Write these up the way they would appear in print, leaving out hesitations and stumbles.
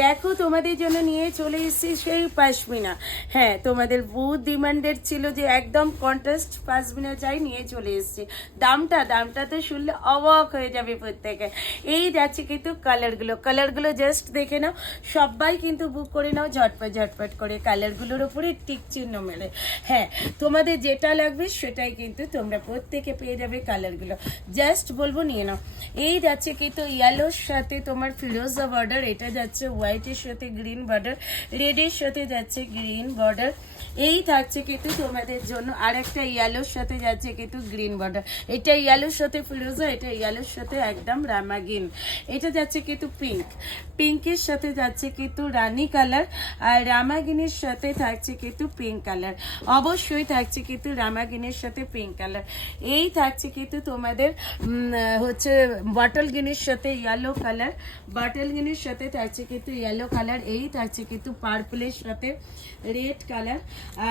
দেখো তোমাদের জন্য নিয়ে চলে এসেছি সেই পাশমিনা। হ্যাঁ, তোমাদের বহুত ডিমান্ডেড ছিল যে একদম কন্ট্রাস্ট পাশমিনা চাই, নিয়ে চলে এসেছি। দামটা তো শুনলে অবাক হয়ে যাবে প্রত্যেকে। এই যাচ্ছে কিন্তু কালারগুলো জাস্ট দেখে নাও, সবাই কিন্তু বুক করে নাও ঝটপট করে কালারগুলোর ওপরে টিক চিহ্ন মেরে। হ্যাঁ, তোমাদের যেটা লাগবে সেটাই কিন্তু তোমরা প্রত্যেকে পেয়ে যাবে। কালারগুলো জাস্ট বলবো নিয়ে নাও। এই যাচ্ছে কিন্তু ইয়েলোর সাথে তোমার ফিরোজা বর্ডার, এটা যাচ্ছে হোয়াইটের সাথে গ্রিন বর্ডার, রেডের সাথে যাচ্ছে গ্রিন বর্ডার। এই থাকছে কিন্তু তোমাদের জন্য আর একটা ইয়েলোর সাথে যাচ্ছে কিন্তু গ্রিন বর্ডার। এটা ইয়েলোর সাথে ফিরোজা, এটা ইয়েলোর সাথে একদম রামাগিন। এটা যাচ্ছে কিন্তু পিঙ্কের সাথে যাচ্ছে কিন্তু রানী কালার, আর রামাগিনের সাথে থাকছে কিন্তু পিঙ্ক কালার। অবশ্যই থাকছে কিন্তু রামাগিনের সাথে পিঙ্ক কালার। এই থাকছে কিন্তু তোমাদের হচ্ছে বটল গ্রিনের সাথে ইয়েলো কালার, বটল গ্রিনের সাথে থাকছে কিন্তু ইয়েলো কালার। এই থাকছে কিন্তু পার্পলের সাথে রেড কালার,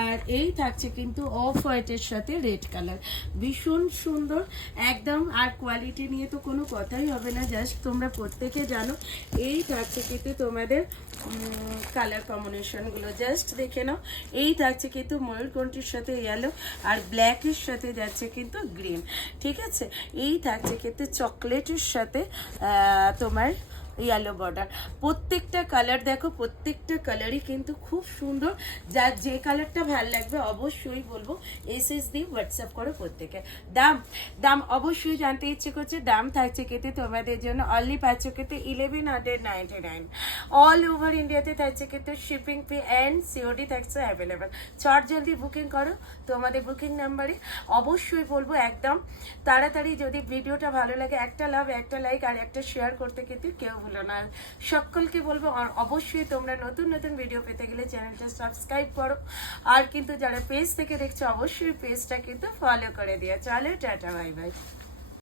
আর এই থাকছে কিন্তু অফ হোয়াইটের সাথে রেড কালার। ভীষণ সুন্দর একদম, আর কোয়ালিটি নিয়ে তো কোনো কথাই হবে না, জাস্ট তোমরা প্রত্যেকে জানো। এই থাকছে কিন্তু তোমাদের কালার কম্বিনেশনগুলো জাস্ট দেখে নাও। এই থাকছে কিন্তু ময়ূরকণ্ঠীর সাথে ইয়েলো, আর ব্ল্যাকের সাথে যাচ্ছে কিন্তু গ্রিন। ঠিক আছে, এই থাকছে কিন্তু চকলেটের সাথে তোমার ইয়েলো বর্ডার। প্রত্যেকটা কালার দেখো, প্রত্যেকটা কালারই কিন্তু খুব সুন্দর। যার যে কালারটা ভালো লাগবে অবশ্যই বলবো এসএস দিয়ে হোয়াটসঅ্যাপ করো প্রত্যেকে। দাম অবশ্যই জানতে ইচ্ছে করছে। দাম থাকছে কিন্তু তোমাদের জন্য অনলি পাচ্ছ কিন্তু 1199। অল ওভার ইন্ডিয়াতে থাকছে কিন্তু শিপিং ফি অ্যান্ড সিওডি থাকছে অ্যাভেলেবেল। চট জলদি বুকিং করো তোমাদের বুকিং নাম্বারে। অবশ্যই বলবো একদম তাড়াতাড়ি, যদি ভিডিওটা ভালো লাগে একটা লাভ, একটা লাইক আর একটা শেয়ার করতে কিন্তু কেউ ভুলো না। সকলকে বলবো অবশ্যই তোমরা নতুন ভিডিও পেতে গেলে চ্যানেলটা সাবস্ক্রাইব করো, আর কিন্তু যারা পেজ থেকে দেখছো অবশ্যই পেজটা কিন্তু ফলো করে দিও। চলো টাটা, বাই বাই।